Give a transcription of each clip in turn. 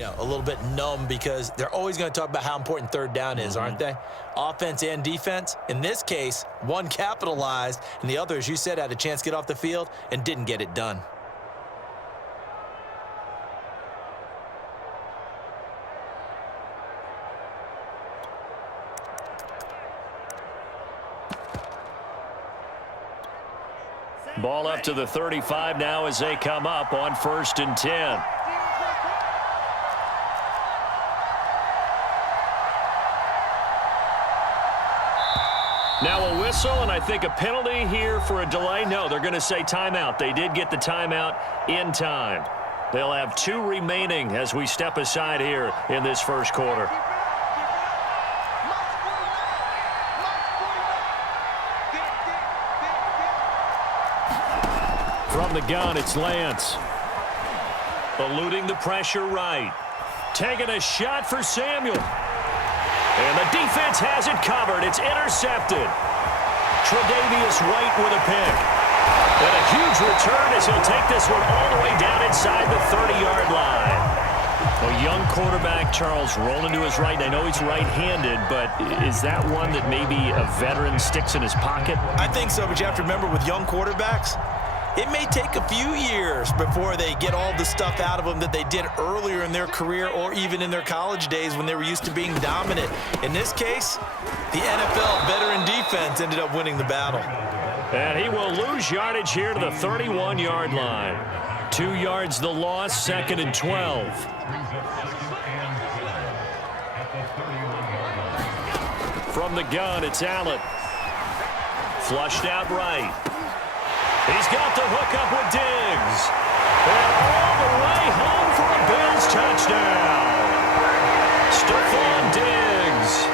a little bit numb because they're always going to talk about how important third down is, aren't they? Offense and defense. In this case, one capitalized, and the other, as you said, had a chance to get off the field and didn't get it done. Ball up to the 35 now as they come up on 1st and 10. Now a whistle, and I think a penalty here for a delay. No, they're going to say timeout. They did get the timeout in time. They'll have 2 remaining as we step aside here in this first quarter. From the gun, it's Lance. Eluding the pressure right. Taking a shot for Samuel. And the defense has it covered. It's intercepted. Tre'Davious White with a pick. And a huge return as he'll take this one all the way down inside the 30-yard line. A young quarterback, Charles, rolling to his right. I know he's right-handed, but is that one that maybe a veteran sticks in his pocket? I think so, but you have to remember with young quarterbacks, it may take a few years before they get all the stuff out of them that they did earlier in their career or even in their college days when they were used to being dominant. In this case, the NFL veteran defense ended up winning the battle. And he will lose yardage here to the 31-yard line. 2 yards the loss, 2nd and 12. From the gun, it's Allen. Flushed out right. He's got the hook up with Diggs. And all the way home for a Bills touchdown. Stephon Diggs,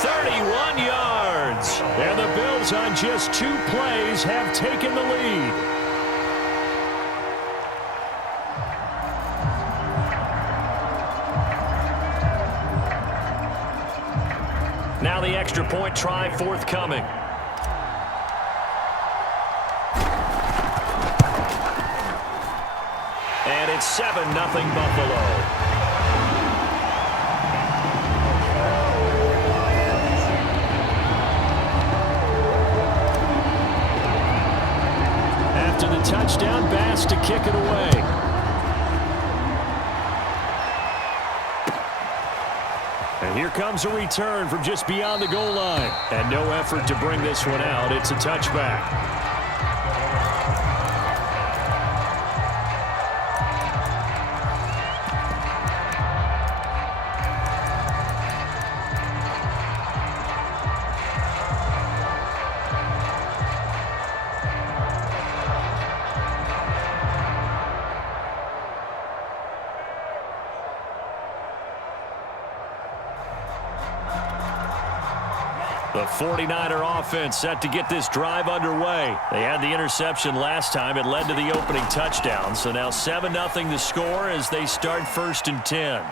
31 yards. And the Bills on just 2 plays have taken the lead. Now the extra point try forthcoming. And it's 7-0 Buffalo. After the touchdown, Bass to kick it away. And here comes a return from just beyond the goal line. And no effort to bring this one out. It's a touchback. The 49er offense set to get this drive underway. They had the interception last time. It led to the opening touchdown. So now 7-0 the score as they start 1st and 10.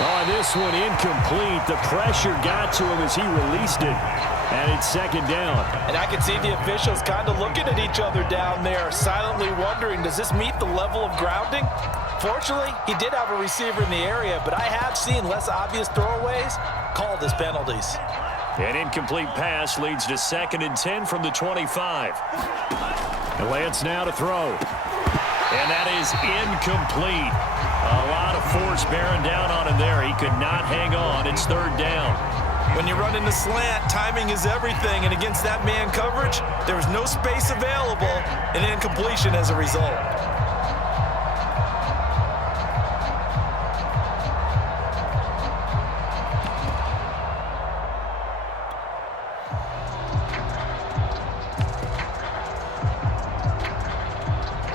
Oh, this one incomplete. The pressure got to him as he released it. And it's 2nd down. And I can see the officials kind of looking at each other down there, silently wondering, does this meet the level of grounding? Fortunately, he did have a receiver in the area, but I have seen less obvious throwaways called as penalties. An incomplete pass leads to 2nd and 10 from the 25. And Lance now to throw. And that is incomplete. A lot of force bearing down on him there. He could not hang on. It's 3rd down. When you run in the slant, timing is everything. And against that man coverage, there was no space available, and incompletion as a result.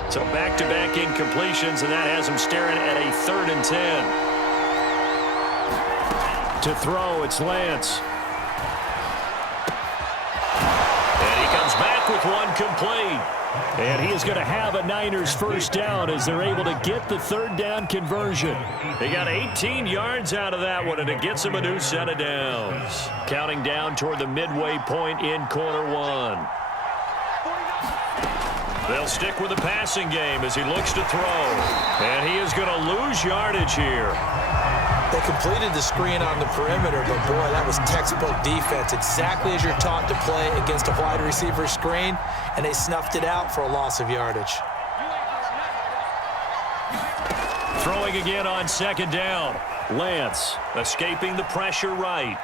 So back-to-back incompletions, and that has him staring at a 3rd and 10. To throw, it's Lance. And he comes back with one complete. And he is going to have a Niners first down as they're able to get the 3rd down conversion. They got 18 yards out of that one, and it gets them a new set of downs. Counting down toward the midway point in quarter 1. They'll stick with the passing game as he looks to throw. And he is going to lose yardage here. They completed the screen on the perimeter, but boy, that was textbook defense. Exactly as you're taught to play against a wide receiver screen, and they snuffed it out for a loss of yardage. Throwing again on second down. Lance escaping the pressure right.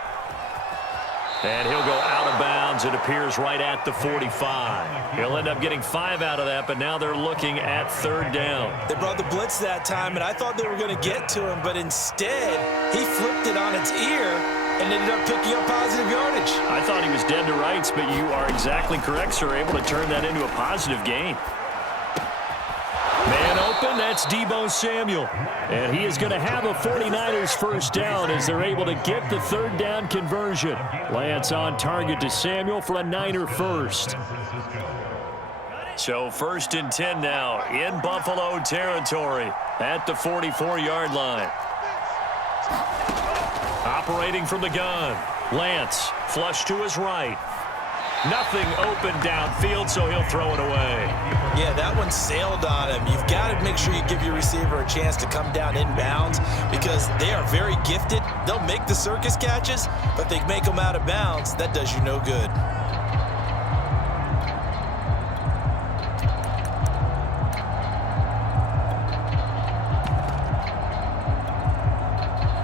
And he'll go out of bounds, it appears, right at the 45. He'll end up getting 5 out of that, but now they're looking at third down. They brought the blitz that time, and I thought they were going to get to him, but instead, he flipped it on its ear and ended up picking up positive yardage. I thought he was dead to rights, but you are exactly correct, sir, able to turn that into a positive gain. Man open, that's Deebo Samuel. And he is going to have a 49ers first down as they're able to get the third down conversion. Lance on target to Samuel for a Niner first. So 1st and 10 now in Buffalo territory at the 44-yard line. Operating from the gun. Lance flush to his right. Nothing open downfield, so he'll throw it away. Yeah, that one sailed on him. You've got to make sure you give your receiver a chance to come down inbounds because they are very gifted. They'll make the circus catches, but they make them out of bounds. That does you no good.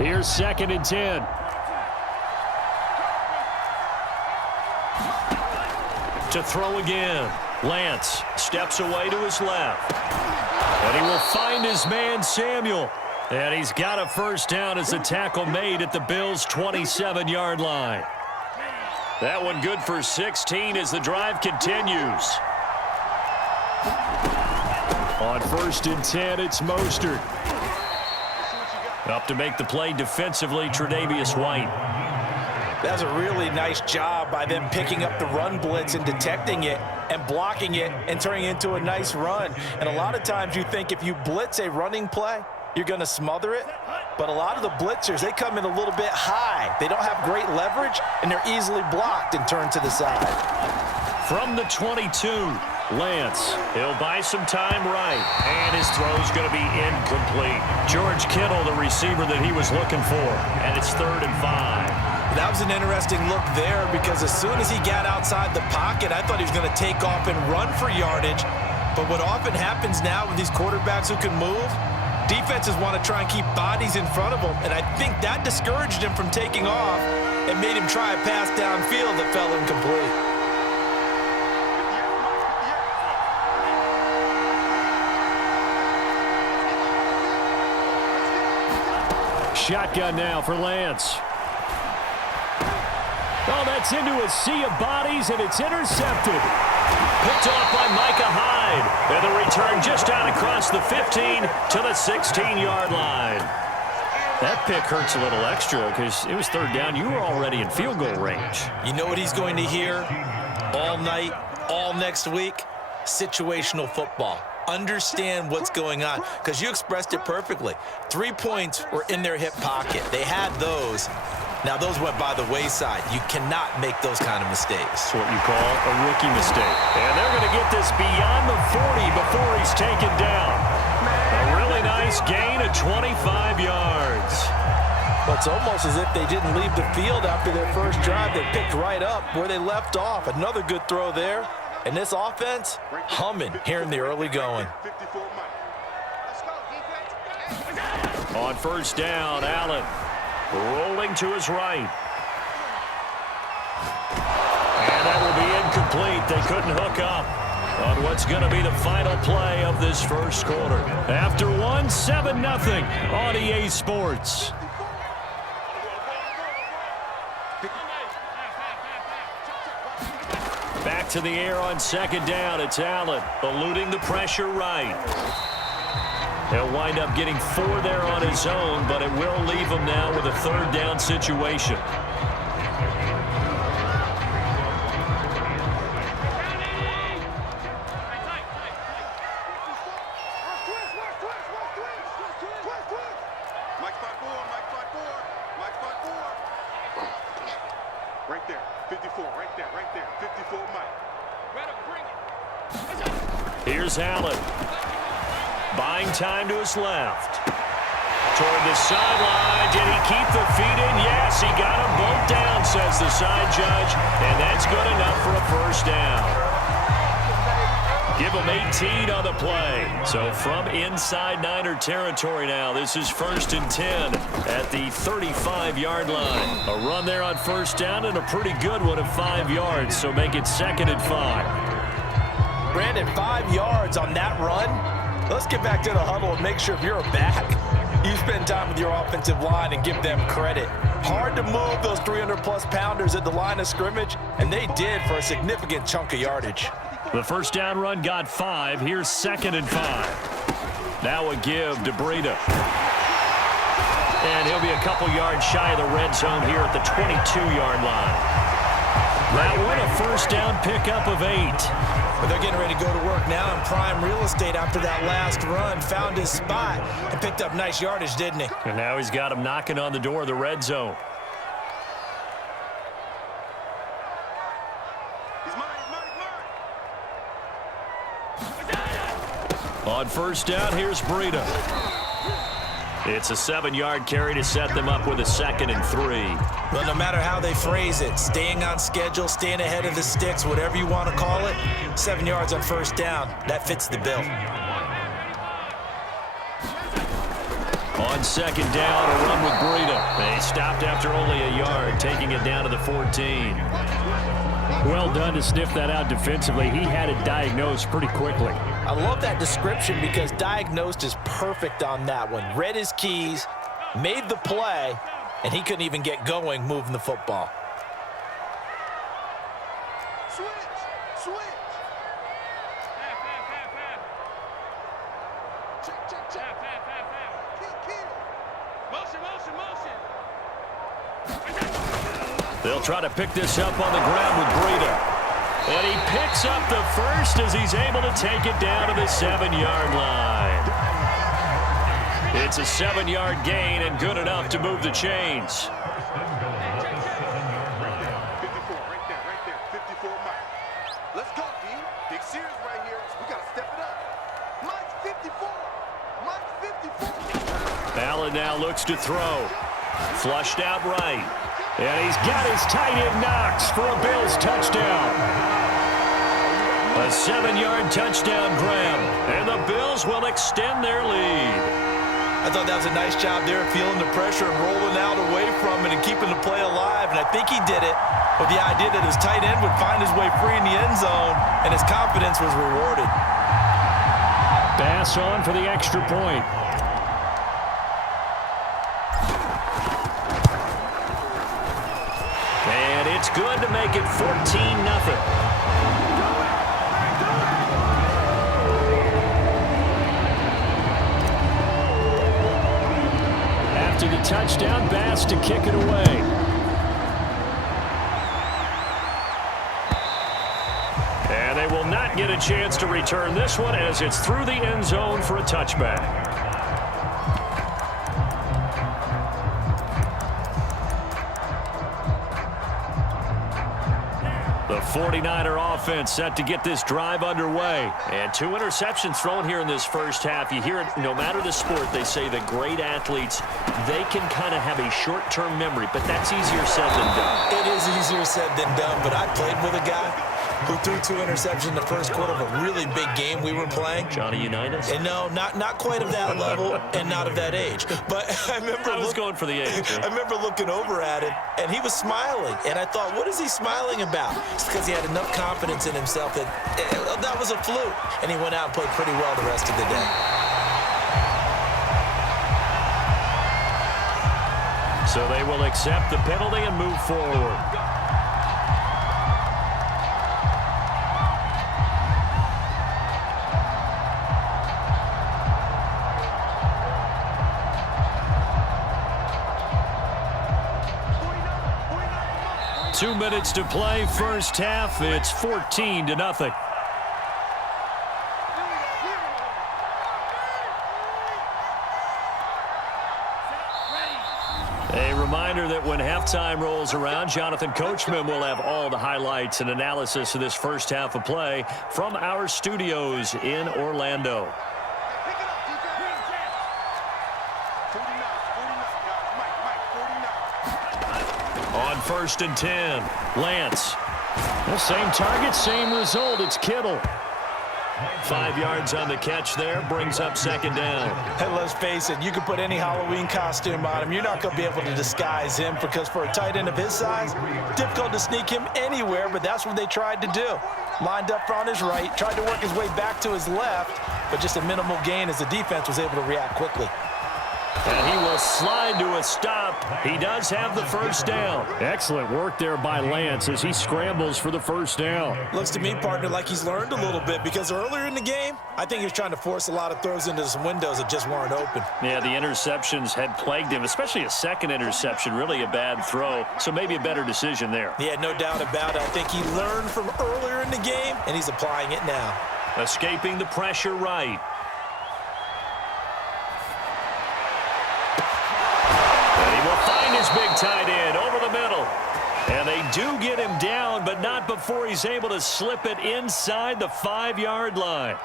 Here's 2nd and 10. To throw again. Lance steps away to his left. And he will find his man, Samuel. And he's got a first down as the tackle made at the Bills' 27-yard line. That one good for 16 as the drive continues. On 1st and 10, it's Mostert. Up to make the play defensively, Tre'Davious White. That's a really nice job by them picking up the run blitz and detecting it and blocking it and turning it into a nice run. And a lot of times you think if you blitz a running play, you're going to smother it. But a lot of the blitzers, they come in a little bit high. They don't have great leverage, and they're easily blocked and turned to the side. From the 22, Lance. He'll buy some time right. And his throw's going to be incomplete. George Kittle, the receiver that he was looking for. And it's 3rd and 5. That was an interesting look there because as soon as he got outside the pocket, I thought he was going to take off and run for yardage. But what often happens now with these quarterbacks who can move, defenses want to try and keep bodies in front of them. And I think that discouraged him from taking off and made him try a pass downfield that fell incomplete. Shotgun now for Lance. Oh, that's into a sea of bodies, and it's intercepted. Picked off by Micah Hyde. And the return just out across the 15 to the 16-yard line. That pick hurts a little extra because it was 3rd down. You were already in field goal range. You know what he's going to hear all night, all next week? Situational football. Understand what's going on because you expressed it perfectly. 3 points were in their hip pocket. They had those. Now, those went by the wayside. You cannot make those kind of mistakes. That's what you call a rookie mistake. And they're going to get this beyond the 40 before he's taken down. A really nice gain of 25 yards. Well, it's almost as if they didn't leave the field after their first drive. They picked right up where they left off. Another good throw there. And this offense, humming here in the early going. On 1st down, Allen. Rolling to his right. And that will be incomplete. They couldn't hook up on what's going to be the final play of this first quarter. After 7-0 on EA Sports. Back to the air on 2nd down. It's Allen eluding the pressure right. He'll wind up getting 4 there on his own, but it will leave him now with a 3rd down situation. Right there, 54, right there, 54, Mike. Here's Allen. Buying time to his left. Toward the sideline. Did he keep the feet in? Yes, he got them both down, says the side judge. And that's good enough for a first down. Give him 18 on the play. So from inside Niner territory now, this is 1st and 10 at the 35-yard line. A run there on first down and a pretty good one of 5 yards, so make it 2nd and 5. Brandon, 5 yards on that run. Let's get back to the huddle and make sure if you're a back, you spend time with your offensive line and give them credit. Hard to move those 300-plus pounders at the line of scrimmage, and they did for a significant chunk of yardage. The first down run got 5. Here's 2nd and 5. Now a give to Breida. And he'll be a couple yards shy of the red zone here at the 22-yard line. That one a first down pickup of 8. But they're getting ready to go to work now in prime real estate after that last run. Found his spot and picked up nice yardage, didn't he? And now he's got him knocking on the door of the red zone. On first down, here's Breida. It's a 7-yard carry to set them up with a 2nd and 3. Well, no matter how they phrase it, staying on schedule, staying ahead of the sticks, whatever you want to call it, 7 yards on first down, that fits the bill. On 2nd down, a run with Breida. They stopped after only a yard, taking it down to the 14. Well done to sniff that out defensively. He had it diagnosed pretty quickly. I love that description because diagnosed is perfect on that one. Read his keys, made the play, and he couldn't even get going moving the football. Switch. Check. Motion. They'll try to pick this up on the ground with Breida. And he picks up the first as he's able to take it down to the 7-yard line. It's a 7-yard gain and good enough to move the chains. 54, right there. 54 Mike. Let's go, D. Big series right here. We got to step it up. Mike's 54. Allen now looks to throw. Flushed out right. And he's got his tight end Knox for a Bills touchdown. A 7-yard touchdown grab. And the Bills will extend their lead. I thought that was a nice job there, feeling the pressure and rolling out away from it and keeping the play alive. And I think he did it with the idea that his tight end would find his way free in the end zone, and his confidence was rewarded. Pass on for the extra point. And it's good to make it 14-0. After the touchdown, Bass to kick it away. And they will not get a chance to return this one as it's through the end zone for a touchback. The 49er offense set to get this drive underway. And 2 interceptions thrown here in this first half. You hear it, no matter the sport, they say that great athletes, they can kind of have a short-term memory, but that's easier said than done. It is easier said than done, but I played with a guy who threw 2 interceptions in the first quarter of a really big game we were playing. Johnny Unitas? And no, not quite of that level and not of that age. But I was going for the age. I remember looking over at him, and he was smiling. And I thought, what is he smiling about? It's because he had enough confidence in himself that that was a fluke. And he went out and played pretty well the rest of the day. So they will accept the penalty and move forward. Two minutes to play, first half. It's 14-0. A reminder that when halftime rolls around, Jonathan Coachman will have all the highlights and analysis of this first half of play from our studios in Orlando. On 1st and 10, Lance. The same target, same result. It's Kittle. 5 yards on the catch there, brings up 2nd down. And let's face it, you can put any Halloween costume on him. You're not going to be able to disguise him because for a tight end of his size, difficult to sneak him anywhere, but that's what they tried to do. Lined up on his right, tried to work his way back to his left, but just a minimal gain as the defense was able to react quickly. And he will slide to a stop. He does have the 1st down. Excellent work there by Lance as he scrambles for the 1st down. Looks to me, partner, like he's learned a little bit because earlier in the game, I think he was trying to force a lot of throws into some windows that just weren't open. Yeah, the interceptions had plagued him, especially a second interception, really a bad throw. So maybe a better decision there. Yeah, no doubt about it. I think he learned from earlier in the game, and he's applying it now. Escaping the pressure right. His big tight end over the middle. And they do get him down, but not before he's able to slip it inside the 5-yard line.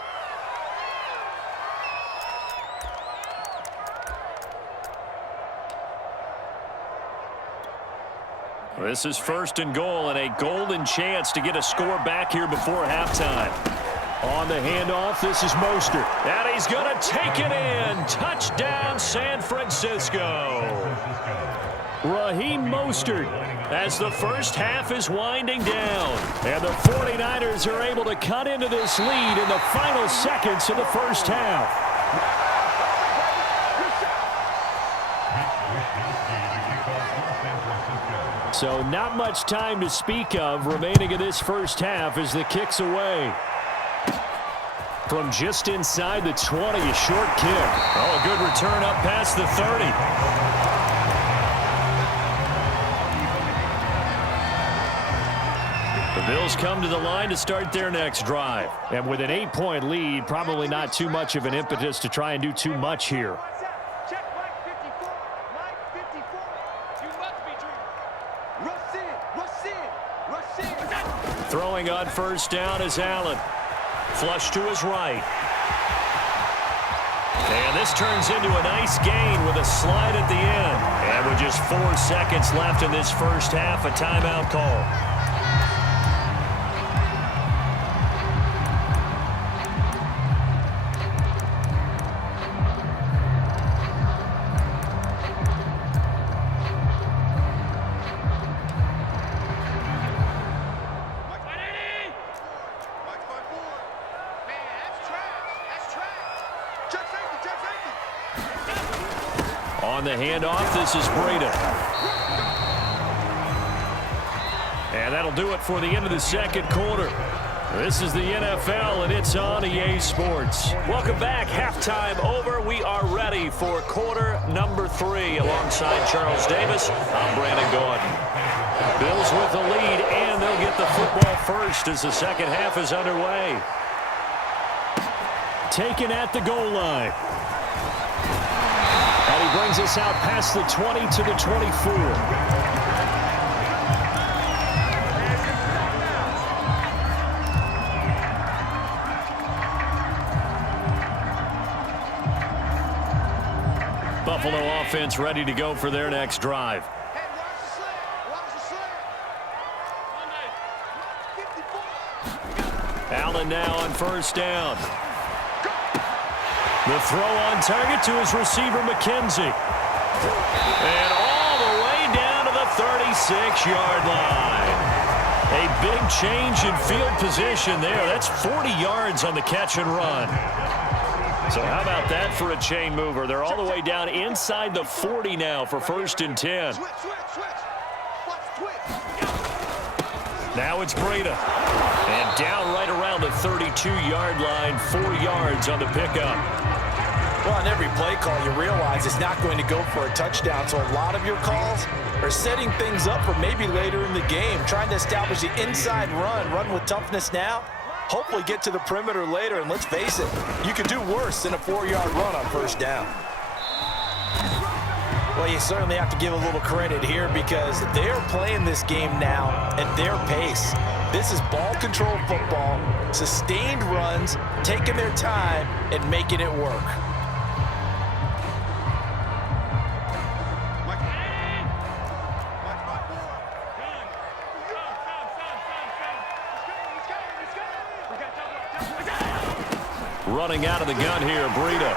This is 1st and goal and a golden chance to get a score back here before halftime. On the handoff, this is Mostert. And he's going to take it in. Touchdown, San Francisco. Raheem Mostert as the first half is winding down. And the 49ers are able to cut into this lead in the final seconds of the first half. So not much time to speak of remaining in this first half as the kick's away. From just inside the 20, a short kick. Oh, a good return up past the 30. The Bills come to the line to start their next drive. And with an 8-point lead, probably not too much of an impetus to try and do too much here. Check Mike 54. Mike 54. You must be dreaming. Rush in. Throwing on 1st down is Allen. Flush to his right. And this turns into a nice gain with a slide at the end. And with just 4 seconds left in this first half, a timeout call. On the handoff, this is Breda. And that'll do it for the end of the second quarter. This is the NFL, and it's on EA Sports. Welcome back. Halftime over. We are ready for quarter number 3. Alongside Charles Davis, I'm Brandon Gordon. Bills with the lead, and they'll get the football first as the second half is underway. Taken at the goal line. And he brings us out past the 20 to the 24. Buffalo offense ready to go for their next drive. Allen now on 1st down. The throw on target to his receiver, McKenzie. And all the way down to the 36-yard line. A big change in field position there. That's 40 yards on the catch and run. So how about that for a chain mover? They're all the way down inside the 40 now for 1st and 10. Now it's Breda. And down right around the 32-yard line, 4 yards on the pickup. Well, on every play call, you realize it's not going to go for a touchdown, so a lot of your calls are setting things up for maybe later in the game, trying to establish the inside run with toughness now, hopefully get to the perimeter later, and let's face it, you could do worse than a 4-yard run on 1st down. Well, you certainly have to give a little credit here because they're playing this game now at their pace. This is ball control football, sustained runs, taking their time and making it work. Running out of the gun here, Breida.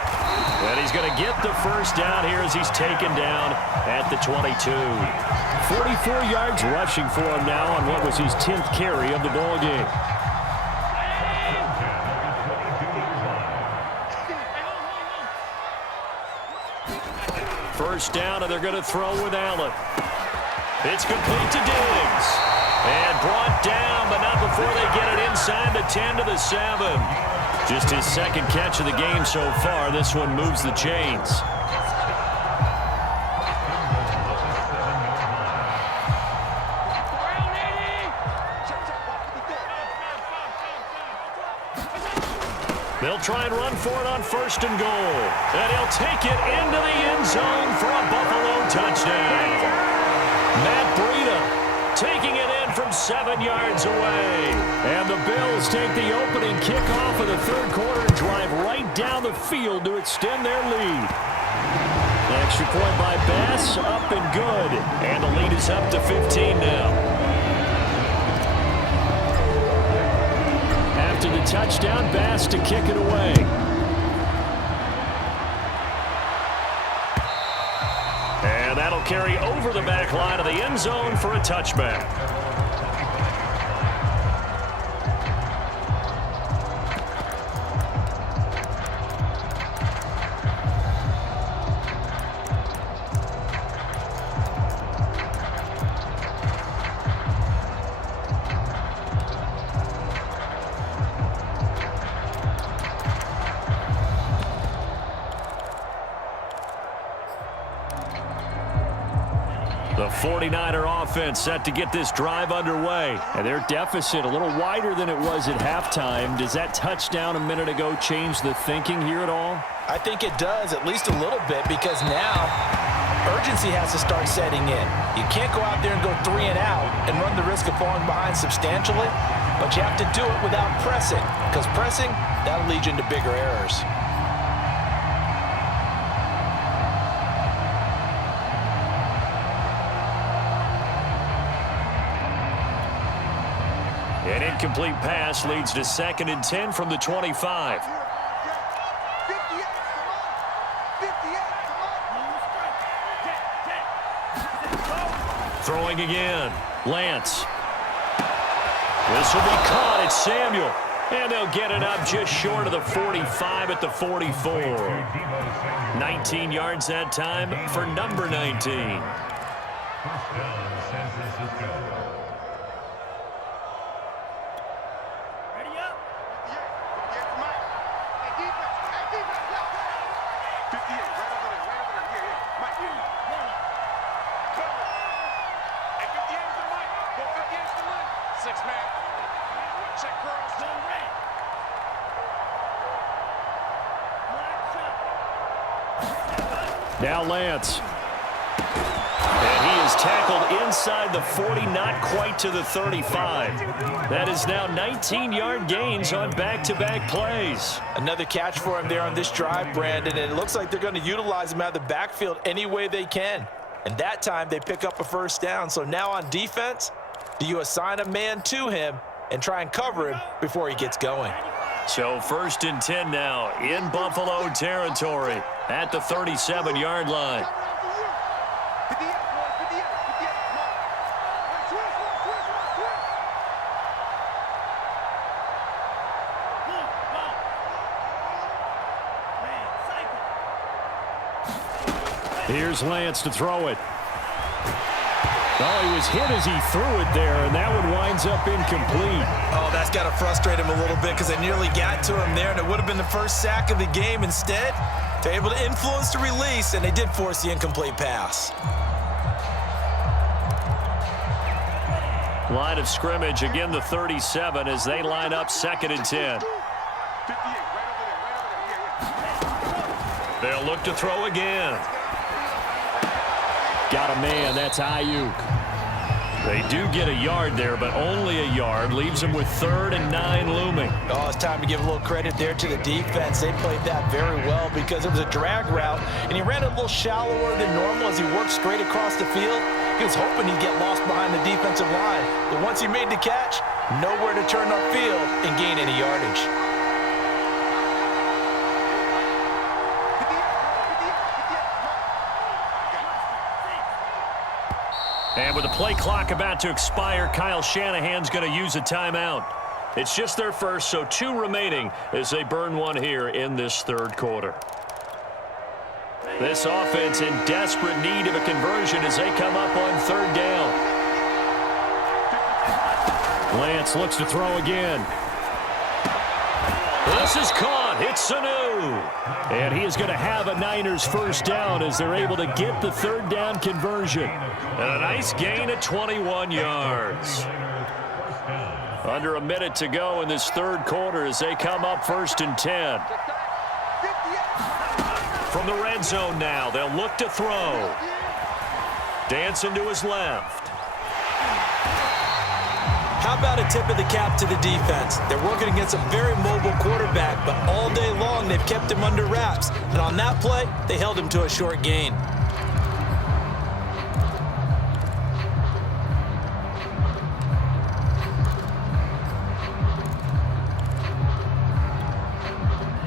And he's going to get the first down here as he's taken down at the 22. 44 yards rushing for him now on what was his 10th carry of the ball game. First down, and they're going to throw with Allen. It's complete to Diggs. And brought down, but not before they get it inside the 10 to the 7. Just his second catch of the game so far. This one moves the chains. They'll try and run for it on 1st and goal. And he'll take it into the end zone for a Buffalo touchdown. Matt Breida taking it in from 7 yards away. And the Bills take the opening kickoff of the third quarter and drive right down the field to extend their lead. The extra point by Bass, up and good. And the lead is up to 15 now. After the touchdown, Bass to kick it away. And that'll carry over the back line of the end zone for a touchback. The 49er offense set to get this drive underway. And their deficit a little wider than it was at halftime. Does that touchdown a minute ago change the thinking here at all? I think it does, at least a little bit, because now urgency has to start setting in. You can't go out there and go 3 and out and run the risk of falling behind substantially, but you have to do it without pressing, because pressing, that'll lead you into bigger errors. An incomplete pass leads to 2nd and 10 from the 25. Throwing again. Lance. This will be caught. It's Samuel. And they'll get it up just short of the 45 at the 44. 19 yards that time for number 19. Now Lance. And he is tackled inside the 40, not quite to the 35. That is now 19-yard gains on back-to-back plays. Another catch for him there on this drive, Brandon, and it looks like they're going to utilize him out of the backfield any way they can. And that time they pick up a first down. So now on defense, do you assign a man to him and try and cover him before he gets going? So 1st and 10 now in Buffalo territory at the 37-yard line. Here's Lance to throw it. Oh, he was hit as he threw it there, and that one winds up incomplete. Oh, that's got to frustrate him a little bit because they nearly got to him there, and it would have been the first sack of the game. Instead, they're able to influence the release, and they did force the incomplete pass. Line of scrimmage, again the 37 as they line up 2nd and 10. They'll look to throw again. Got a man. That's Ayuk. They do get a yard there, but only a yard. Leaves them with 3rd and 9 looming. Oh, it's time to give a little credit there to the defense. They played that very well because it was a drag route, and he ran a little shallower than normal as he worked straight across the field. He was hoping he'd get lost behind the defensive line, but once he made the catch, nowhere to turn upfield and gain any yardage. And with the play clock about to expire, Kyle Shanahan's going to use a timeout. It's just their first, so 2 remaining as they burn one here in this 3rd quarter. This offense in desperate need of a conversion as they come up on 3rd down. Lance looks to throw again. This is caught. It's Sanu. And he is going to have a Niners first down as they're able to get the 3rd down conversion. And a nice gain of 21 yards. Under a minute to go in this 3rd quarter as they come up 1st and 10. From the red zone now, they'll look to throw. Dancing to his left. How about a tip of the cap to the defense? They're working against a very mobile quarterback, but all day long they've kept him under wraps. And on that play, they held him to a short gain.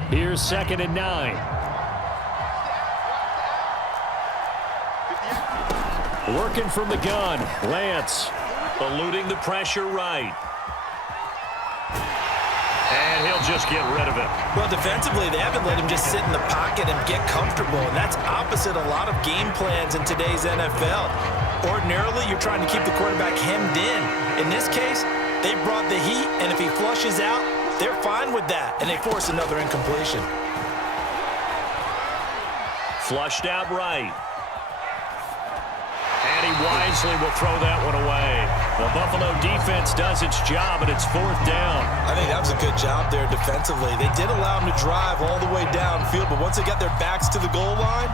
Here's 2nd and 9. Working from the gun. Lance eluding the pressure right. And he'll just get rid of it. Well, defensively, they haven't let him just sit in the pocket and get comfortable, and that's opposite a lot of game plans in today's NFL. Ordinarily, you're trying to keep the quarterback hemmed in. In this case, they brought the heat, and if he flushes out, they're fine with that, and they force another incompletion. Flushed out right. And he wisely will throw that one away. The Buffalo defense does its job, and it's 4th down. I think that was a good job there defensively. They did allow him to drive all the way downfield, but once they got their backs to the goal line,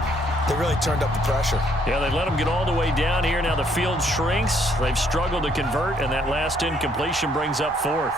they really turned up the pressure. Yeah, they let him get all the way down here. Now the field shrinks. They've struggled to convert, and that last incompletion brings up 4th.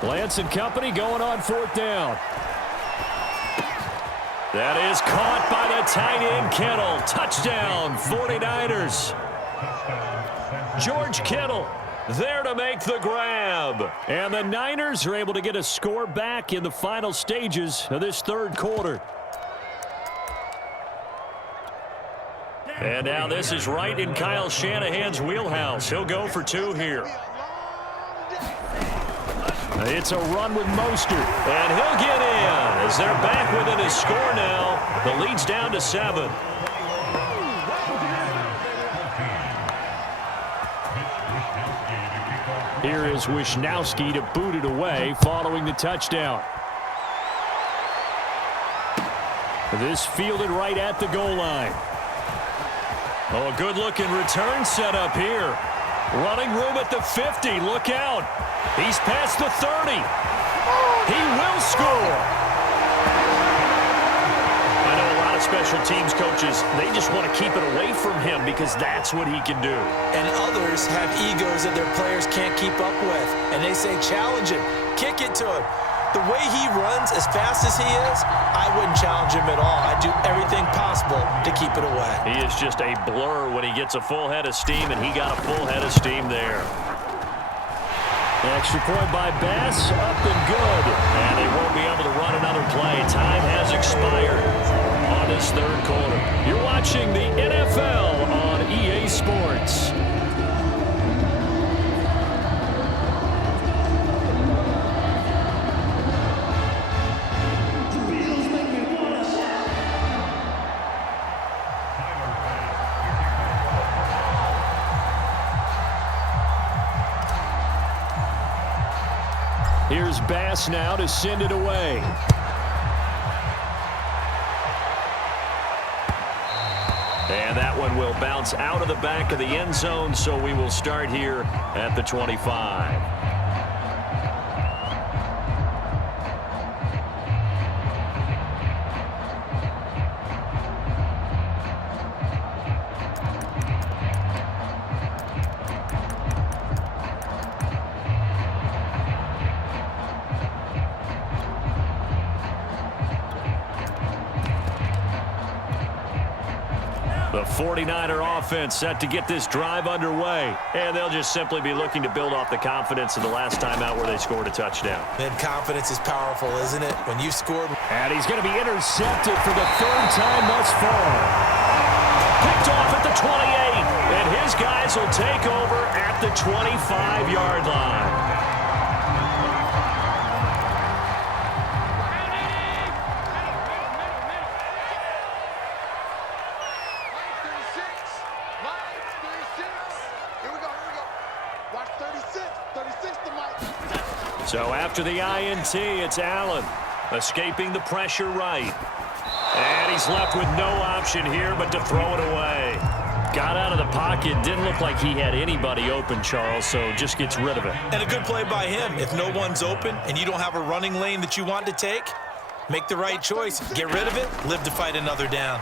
Lance and company going on 4th down. That is caught by the tight end Kittle. Touchdown, 49ers. George Kittle there to make the grab. And the Niners are able to get a score back in the final stages of this 3rd quarter. And now this is right in Kyle Shanahan's wheelhouse. He'll go for 2 here. It's a run with Mostert, and he'll get in as they're back within his score now. The lead's down to 7. Here is Wisnowski to boot it away following the touchdown. This fielded right at the goal line. Oh, a good-looking return set up here. Running room at the 50. Look out. He's past the 30. He will score. I know a lot of special teams coaches, they just want to keep it away from him because that's what he can do. And others have egos that their players can't keep up with. And they say, challenge him. Kick it to him. The way he runs as fast as he is, I wouldn't challenge him at all. I'd do everything possible to keep it away. He is just a blur when he gets a full head of steam, and he got a full head of steam there. Extra point by Bass, up and good. And they won't be able to run another play. Time has expired on this 3rd quarter. You're watching the NFL on EA Sports. Here's Bass now to send it away. And that one will bounce out of the back of the end zone, so we will start here at the 25. The 49er offense set to get this drive underway. And they'll just simply be looking to build off the confidence of the last time out where they scored a touchdown. And confidence is powerful, isn't it? When you scored. And he's going to be intercepted for the third time thus far. Picked off at the 28. And his guys will take over at the 25-yard line. So after the INT, it's Allen escaping the pressure right. And he's left with no option here but to throw it away. Got out of the pocket. Didn't look like he had anybody open, Charles, so just gets rid of it. And a good play by him. If no one's open and you don't have a running lane that you want to take, make the right choice. Get rid of it. Live to fight another down.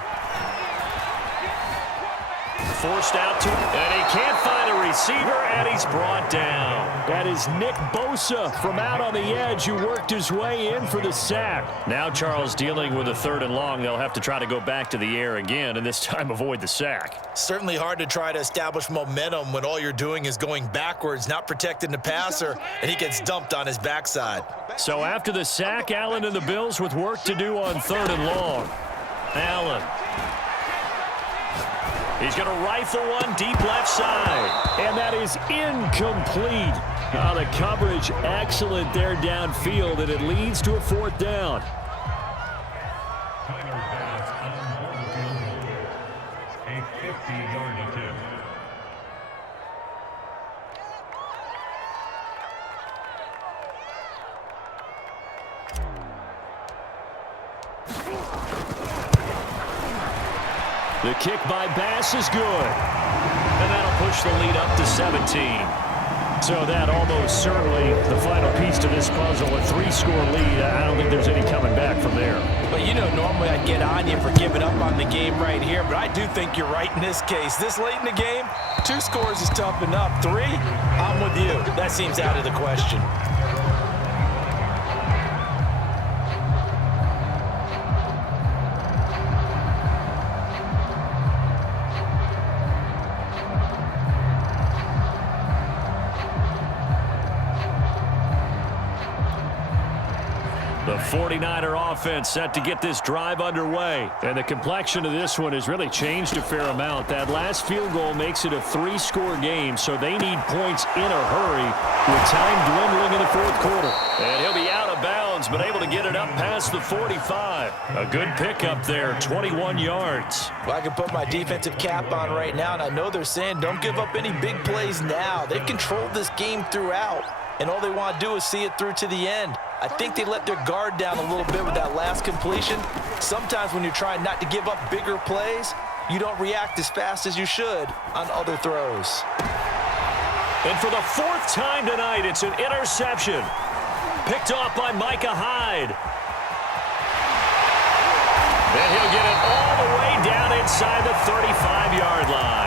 Forced out to him, and he can't find a receiver, and he's brought down. That is Nick Bosa from out on the edge who worked his way in for the sack. Now Charles dealing with a 3rd and long. They'll have to try to go back to the air again, and this time avoid the sack. Certainly hard to try to establish momentum when all you're doing is going backwards, not protecting the passer, and he gets dumped on his backside. So after the sack, Allen and the Bills with work to do on 3rd and long. Allen. He's going to rifle one deep left side. And that is incomplete. The coverage excellent there downfield, and it leads to a 4th down. A 50-yard attempt. The kick by Bass is good. And that'll push the lead up to 17. So that almost certainly the final piece to this puzzle, a 3-score lead. I don't think there's any coming back from there. But you know, normally I'd get on you for giving up on the game right here, but I do think you're right in this case. This late in the game, 2 scores is tough enough. 3, I'm with you. That seems out of the question. The 49er offense set to get this drive underway. And the complexion of this one has really changed a fair amount. That last field goal makes it a 3-score game, so they need points in a hurry with time dwindling in the 4th quarter. And he'll be out of bounds, but able to get it up past the 45. A good pickup there, 21 yards. Well, I can put my defensive cap on right now, and I know they're saying don't give up any big plays now. They've controlled this game throughout, and all they want to do is see it through to the end. I think they let their guard down a little bit with that last completion. Sometimes when you're trying not to give up bigger plays, you don't react as fast as you should on other throws. And for the 4th time tonight, it's an interception. Picked off by Micah Hyde. And he'll get it all the way down inside the 35-yard line.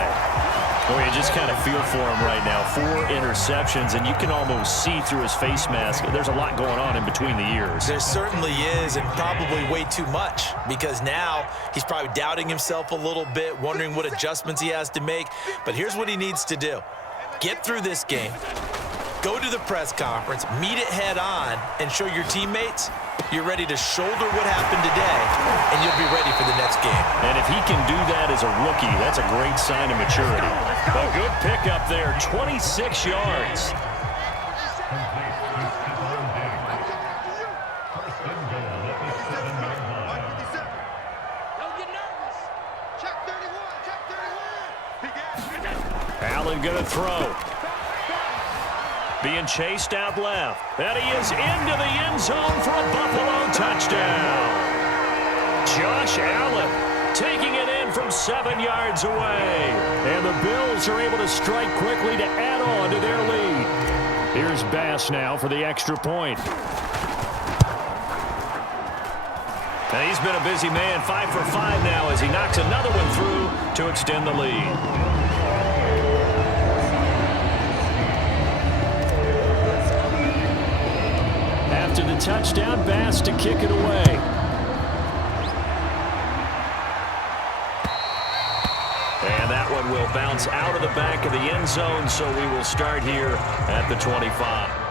Boy, you just kind of feel for him right now. 4 interceptions, and you can almost see through his face mask. There's a lot going on in between the ears. There certainly is, and probably way too much, because now he's probably doubting himself a little bit, wondering what adjustments he has to make. But here's what he needs to do. Get through this game, go to the press conference, meet it head on, and show your teammates you're ready to shoulder what happened today, and you'll be ready for the next game. And if he can do that as a rookie, that's a great sign of maturity. A good pickup there, 26 yards. Allen going to throw. Being chased out left. And he is into the end zone for a Buffalo touchdown. Josh Allen taking it in from 7 yards away. And the Bills are able to strike quickly to add on to their lead. Here's Bass now for the extra point. And he's been a busy man, 5 for 5 now as he knocks another one through to extend the lead. After the touchdown, Bass to kick it away. And that one will bounce out of the back of the end zone, so we will start here at the 25.